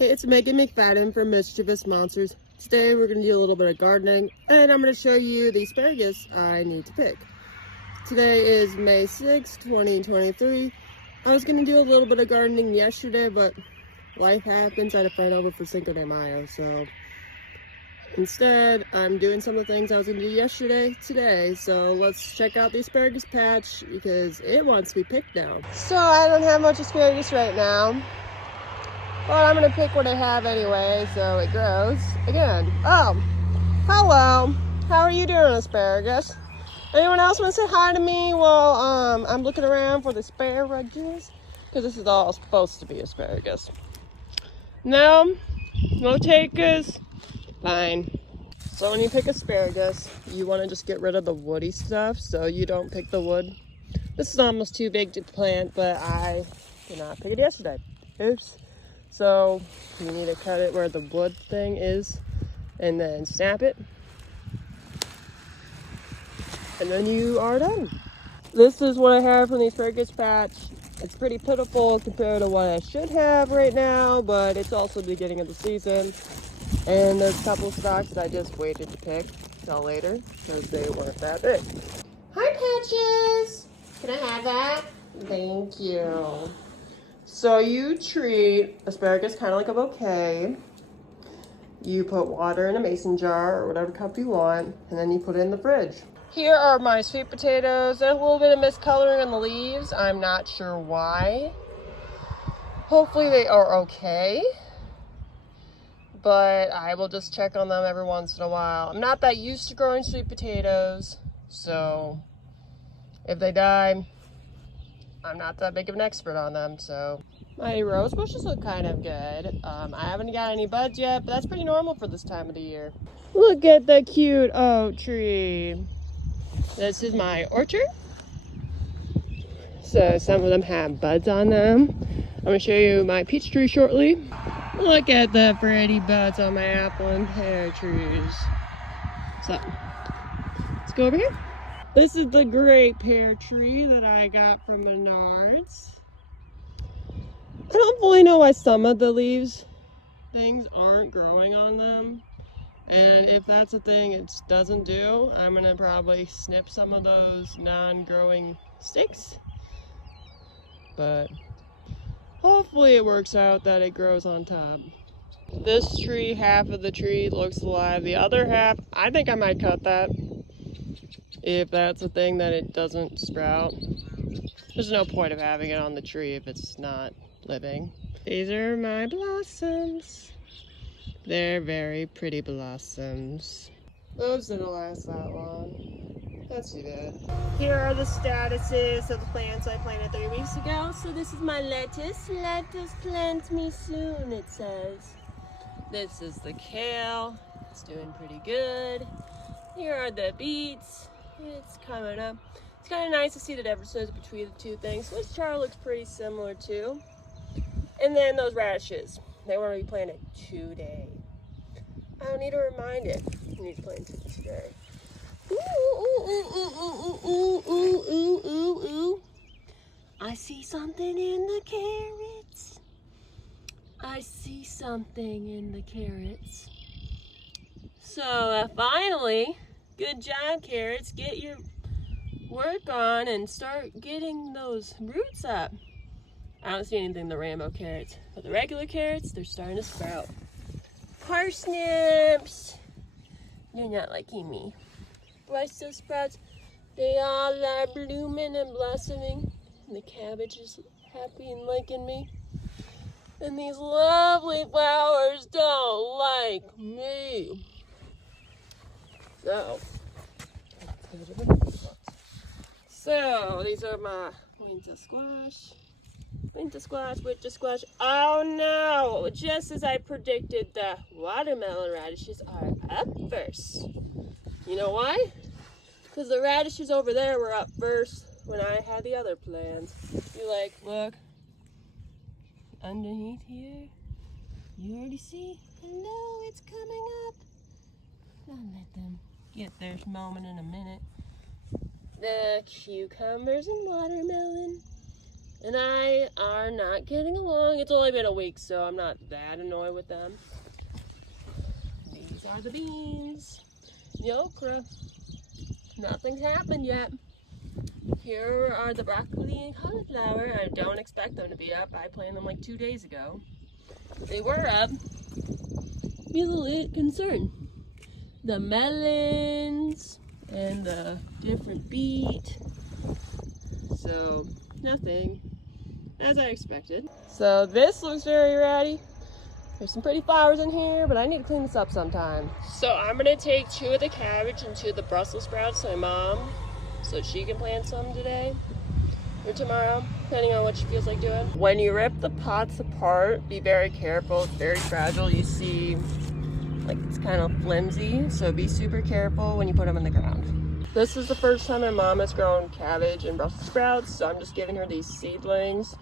Hey, it's Megan McFadden from Mischievous Monsters. Today we're going to do a little bit of gardening, and I'm going to show you the asparagus I need to pick. Today is May 6, 2023. I was going to do a little bit of gardening yesterday, but life happens. I had a friend over for Cinco de Mayo, so instead I'm doing some of the things I was going to do yesterday today. So let's check out the asparagus patch because it wants to be picked now. So I don't have much asparagus right now. Well, I'm going to pick what I have anyway, so it grows again. Oh, hello. How are you doing, asparagus? Anyone else want to say hi to me while I'm looking around for the asparagus? Because this is all supposed to be asparagus. No? No takers? Fine. So when you pick asparagus, you want to just get rid of the woody stuff so you don't pick the wood. This is almost too big to plant, but I did not pick it yesterday. Oops. So you need to cut it where the wood thing is and then snap it. And then you are done. This is what I have from the asparagus patch. It's pretty pitiful compared to what I should have right now, but it's also the beginning of the season. And there's a couple of stalks that I just waited to pick till later because they weren't that big. Hi, Patches! Can I have that? Thank you. So you treat asparagus kind of like a bouquet. You put water in a mason jar or whatever cup you want, and then you put it in the fridge. Here are my sweet potatoes. There's a little bit of miscoloring on the leaves. I'm not sure why. Hopefully they are okay. But I will just check on them every once in a while. I'm not that used to growing sweet potatoes, so if they die, I'm not that big of an expert on them, so. My rose bushes look kind of good. I haven't got any buds yet, but that's pretty normal for this time of the year. Look at the cute oak tree. This is my orchard. So some of them have buds on them. I'm gonna show you my peach tree shortly. Look at the pretty buds on my apple and pear trees. So, let's go over here. This is the great pear tree that I got from Menards. I don't fully know why some of the leaves things aren't growing on them. And if that's a thing it doesn't do, I'm gonna probably snip some of those non-growing sticks. But hopefully it works out that it grows on top. This tree, half of the tree looks alive. The other half, I think I might cut that. If that's a thing that it doesn't sprout. There's no point of having it on the tree if it's not living. These are my blossoms. They're very pretty blossoms. Those didn't last that long. That's too bad. Here are the statuses of the plants I planted 3 weeks ago. So this is my lettuce. Lettuce plant me soon, it says. This is the kale. It's doing pretty good. Here are the beets. It's coming up. It's kind of nice to see the differences between the two things. This chard looks pretty similar too. And then those radishes. They want to be planted today. I don't need to remind it. I need to plant it today. Ooh, ooh, ooh, ooh, ooh, ooh, ooh, ooh, ooh, ooh. I see something in the carrots. I see something in the carrots. So finally, good job, carrots. Get your work on and start getting those roots up. I don't see anything in the rainbow carrots, but the regular carrots, they're starting to sprout. Parsnips! You're not liking me. Brussels sprouts, they all are blooming and blossoming. And the cabbage is happy and liking me. And these lovely flowers don't like me. So these are my winter squash. Winter squash. Oh no! Just as I predicted, the watermelon radishes are up first. You know why? Because the radishes over there were up first when I had the other plants. You like, look. Underneath here. You already see? Hello, it's coming up. Don't let them get their moment in a minute. The cucumbers and watermelon. and I are not getting along. It's only been a week, so I'm not that annoyed with them. These are the beans. The okra. Nothing's happened yet. Here are the broccoli and cauliflower. I don't expect them to be up. I planted them like 2 days ago. They were up. Be a little concerned. The melons and the different beet. So nothing as I expected. So this looks very ratty. There's some pretty flowers in here, but I need to clean this up sometime. So I'm gonna take 2 of the cabbage and 2 of the Brussels sprouts to my mom so she can plant some today or tomorrow, depending on what she feels like doing. When you rip the pots apart, be very careful. It's very fragile. You see, like, it's kind of flimsy, so be super careful when you put them in the ground. This is the first time my mom has grown cabbage and Brussels sprouts, so I'm just giving her these seedlings.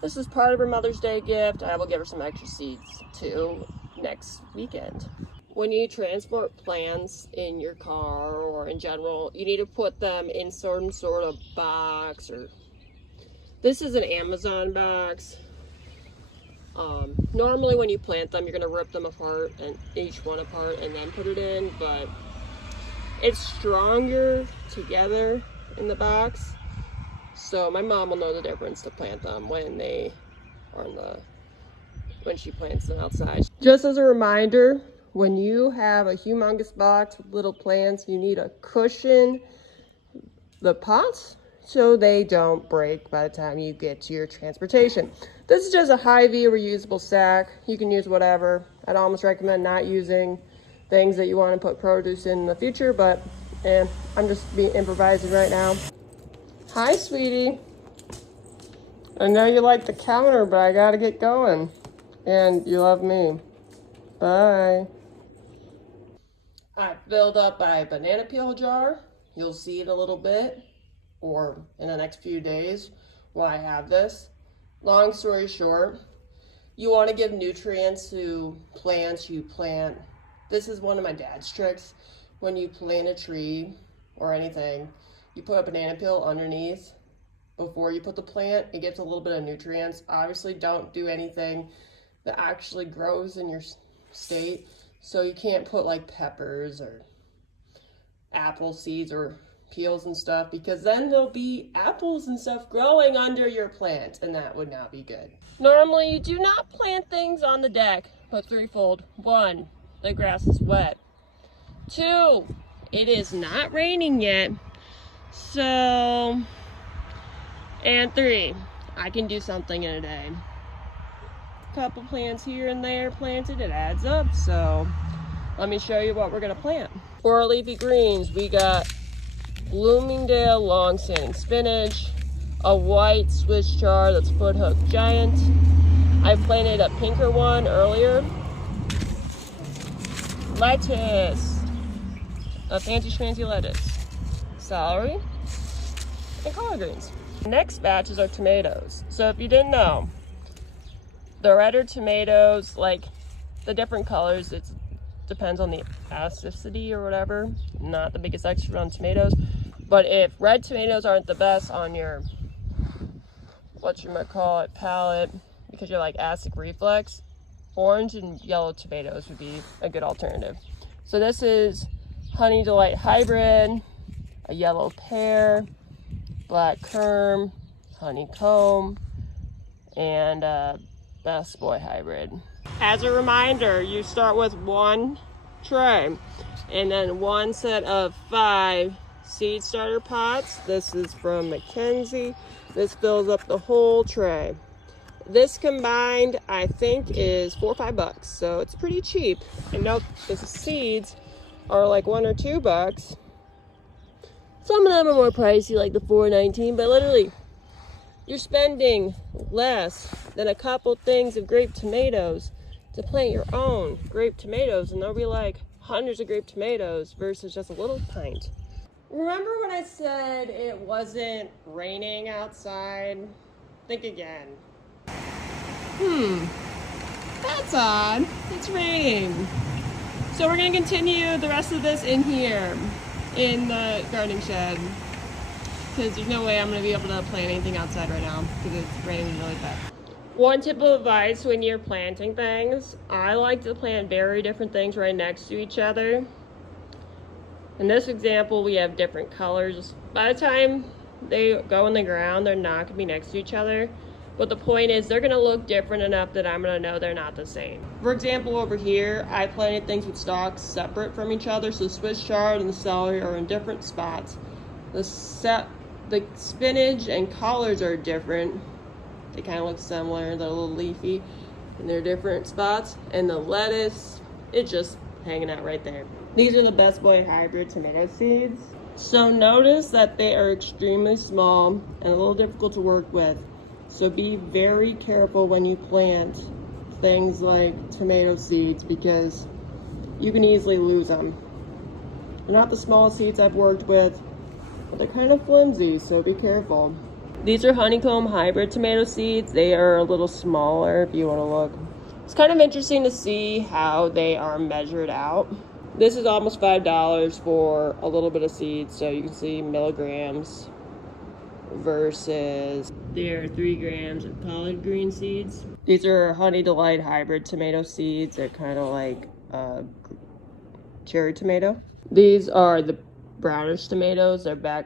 This is part of her Mother's Day gift. I will give her some extra seeds too next weekend. When you transport plants in your car or in general, you need to put them in some sort of box, or this is an Amazon box. Normally when you plant them, you're gonna rip them apart and each one apart and then put it in, but it's stronger together in the box. So my mom will know the difference to plant them when they are when she plants them outside. Just as a reminder, when you have a humongous box with little plants, you need to cushion the pots so they don't break by the time you get to your transportation. This is just a Hy-Vee reusable sack. You can use whatever. I'd almost recommend not using things that you want to put produce in the future, but I'm just improvising right now. Hi, sweetie. I know you like the counter, but I gotta get going. And you love me. Bye. I filled up my banana peel jar. You'll see it a little bit, or in the next few days, why I have this. Long story short, you want to give nutrients to plants you plant. This is one of my dad's tricks. When you plant a tree or anything, you put a banana peel underneath before you put the plant. It gets a little bit of nutrients. Obviously, don't do anything that actually grows in your state. So you can't put like peppers or apple seeds or peels and stuff, because then there'll be apples and stuff growing under your plant, and that would not be good. Normally, you do not plant things on the deck, but threefold. 1, the grass is wet. 2, it is not raining yet. So, and 3, I can do something in a day. Couple plants here and there planted, it adds up. So let me show you what we're gonna plant. For our leafy greens, we got Bloomingdale long-standing spinach, a white Swiss chard that's foothook giant. I planted a pinker one earlier. Lettuce, a fancy schmancy lettuce, celery, and collard greens. Next batch is our tomatoes. So if you didn't know, the redder tomatoes, like the different colors, it depends on the acidity or whatever. Not the biggest expert on tomatoes, but if red tomatoes aren't the best on your palate, because you're like acid reflux, orange and yellow tomatoes would be a good alternative. So this is Honey Delight hybrid, a yellow pear, black kerm, honeycomb, and Best Boy hybrid. As a reminder, you start with 1 tray and then 1 set of 5 seed starter pots. This is from Mackenzie. This fills up the whole tray. This combined, I think, is $4 or $5, so it's pretty cheap. And note, the seeds are like $1 or $2. Some of them are more pricey, like the $4.19, but literally, you're spending less than a couple things of grape tomatoes to plant your own grape tomatoes, and there'll be like hundreds of grape tomatoes versus just a little pint. Remember when I said it wasn't raining outside? Think again. That's odd. It's raining. So we're gonna continue the rest of this in here, in the gardening shed. because there's no way I'm going to be able to plant anything outside right now because it's raining really bad. One tip of advice when you're planting things, I like to plant very different things right next to each other. In this example, we have different colors. By the time they go in the ground, they're not going to be next to each other. But the point is, they're going to look different enough that I'm going to know they're not the same. For example, over here, I planted things with stalks separate from each other. So the Swiss chard and the celery are in different spots. The spinach and collards are different. They kind of look similar. They're a little leafy. And they're different spots. And the lettuce, it's just hanging out right there. These are the Best Boy hybrid tomato seeds. So notice that they are extremely small and a little difficult to work with. So be very careful when you plant things like tomato seeds because you can easily lose them. They're not the smallest seeds I've worked with, but they're kind of flimsy, so be careful. These are honeycomb hybrid tomato seeds. They are a little smaller if you want to look. It's kind of interesting to see how they are measured out. This is almost $5 for a little bit of seeds, so you can see milligrams versus there are 3 grams of collard green seeds. These are Honey Delight hybrid tomato seeds. They're kind of like cherry tomato. These are the brownish tomatoes. They're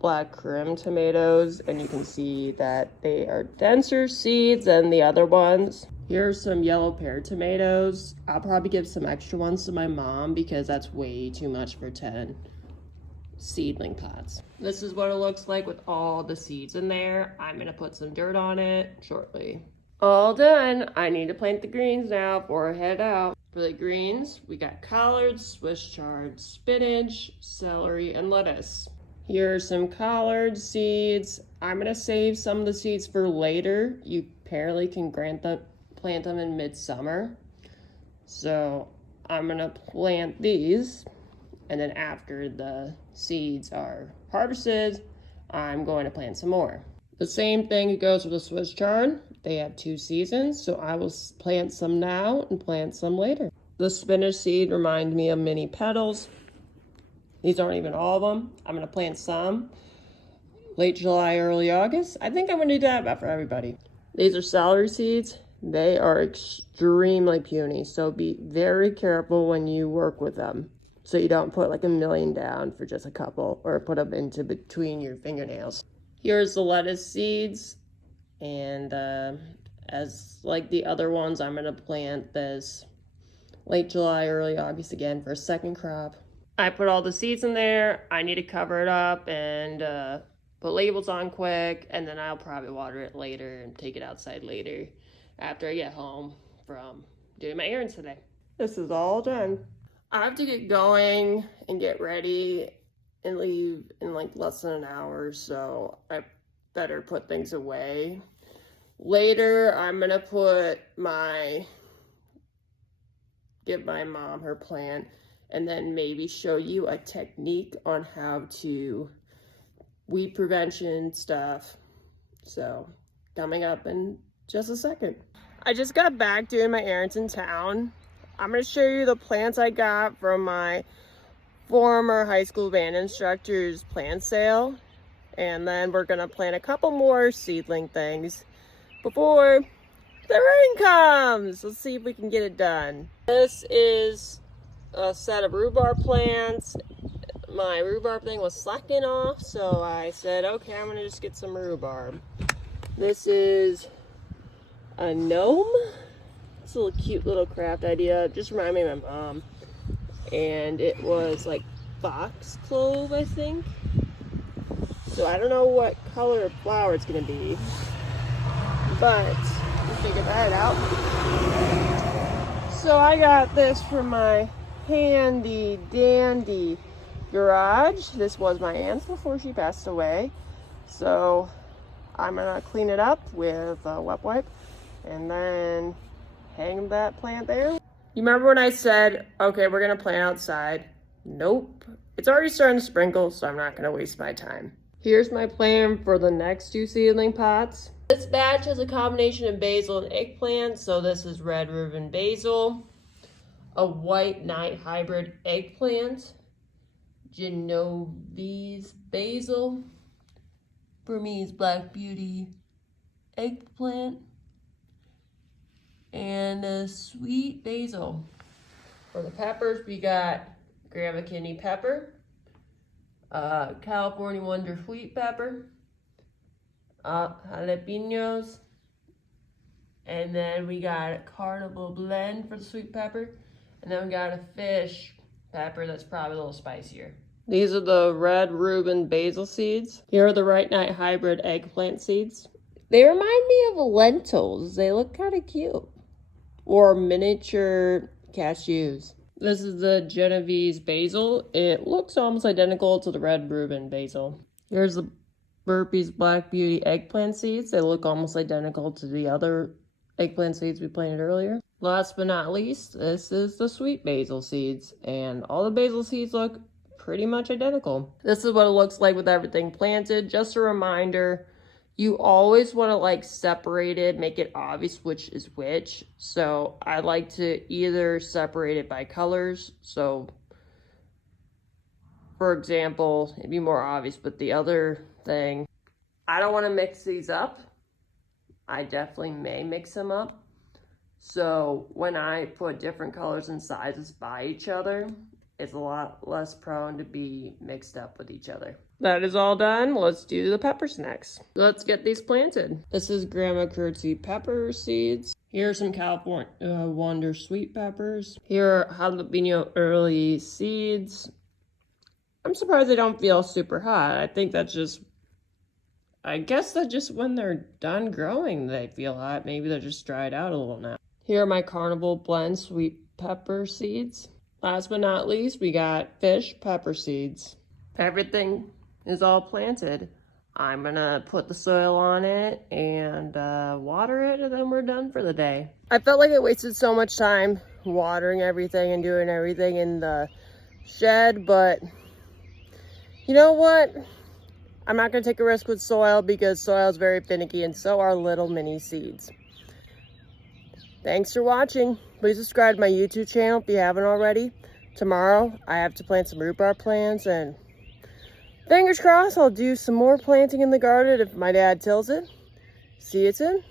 black Krim tomatoes, and you can see that they are denser seeds than the other ones. Here's some yellow pear tomatoes. I'll probably give some extra ones to my mom because that's way too much for 10 seedling pots. This is what it looks like with all the seeds in there. I'm gonna put some dirt on it shortly. All done. I need to plant the greens now before I head out. For the greens, we got collards, Swiss chard, spinach, celery, and lettuce. Here are some collard seeds. I'm gonna save some of the seeds for later. You apparently can plant them in midsummer. So I'm gonna plant these, and then after the seeds are harvested, I'm going to plant some more. The same thing goes with the Swiss chard. They have 2 seasons, so I will plant some now and plant some later. The spinach seed remind me of mini petals. These aren't even all of them. I'm gonna plant some late July, early August. I think I'm gonna do that for everybody. These are celery seeds. They are extremely puny, so be very careful when you work with them. So you don't put like a million down for just a couple or put them into between your fingernails. Here's the lettuce seeds. And as like the other ones, I'm going to plant this late July, early August again for a second crop. I put all the seeds in there. I need to cover it up and put labels on quick. And then I'll probably water it later and take it outside later after I get home from doing my errands today. This is all done. I have to get going and get ready and leave in like less than an hour, so I better put things away. Later, I'm gonna give my mom her plant and then maybe show you a technique on how to weed prevention stuff. So, coming up in just a second. I just got back doing my errands in town. I'm going to show you the plants I got from my former high school band instructor's plant sale. And then we're going to plant a couple more seedling things before the rain comes. Let's see if we can get it done. This is a set of rhubarb plants. My rhubarb thing was slacking off, so I said, okay, I'm going to just get some rhubarb. This is a gnome. It's a little cute little craft idea. It just reminded me of my mom. And it was like foxglove, I think. So I don't know what color of flower it's going to be. But we'll figure that out. So I got this from my handy dandy garage. This was my aunt's before she passed away. So I'm going to clean it up with a wet wipe and then hang that plant there. You remember when I said, okay, we're going to plant outside? Nope. It's already starting to sprinkle, so I'm not going to waste my time. Here's my plan for the next 2 seedling pots. This batch is a combination of basil and eggplant, so this is red ribbon basil, a white night hybrid eggplant, Genovese basil, Burmese black beauty eggplant, and a sweet basil. For the peppers, we got Grandma Kidney pepper, California Wonder sweet pepper, jalapenos, and then we got a carnival blend for the sweet pepper, and then we got a fish pepper that's probably a little spicier. These are the red Reuben basil seeds. Here are the Right Night hybrid eggplant seeds. They remind me of lentils. They look kind of cute. Or miniature cashews. This is the Genovese basil. It looks almost identical to the red Reuben basil. Here's the Burpee's Black Beauty eggplant seeds. They look almost identical to the other eggplant seeds we planted earlier. Last but not least, this is the sweet basil seeds. And all the basil seeds look pretty much identical. This is what it looks like with everything planted. Just a reminder, you always want to like separate it, make it obvious which is which. So I like to either separate it by colors. So for example, it'd be more obvious, but the other thing, I don't want to mix these up. I definitely may mix them up. So when I put different colors and sizes by each other, it's a lot less prone to be mixed up with each other. That is all done. Let's do the peppers next. Let's get these planted. This is Grandma Curtsy pepper seeds. Here are some California Wonder sweet peppers. Here are jalapeno early seeds. I'm surprised they don't feel super hot. I think that's just, I guess that just when they're done growing, they feel hot. Maybe they're just dried out a little now. Here are my Carnival Blend sweet pepper seeds. Last but not least, we got fish pepper seeds. Everything is all planted. I'm gonna put the soil on it and water it, and then we're done for the day. I felt like I wasted so much time watering everything and doing everything in the shed, but you know what? I'm not gonna take a risk with soil because soil is very finicky and so are little mini seeds. Thanks for watching. Please subscribe to my YouTube channel if you haven't already. Tomorrow, I have to plant some rhubarb plants, and fingers crossed, I'll do some more planting in the garden if my dad tills it. See you soon.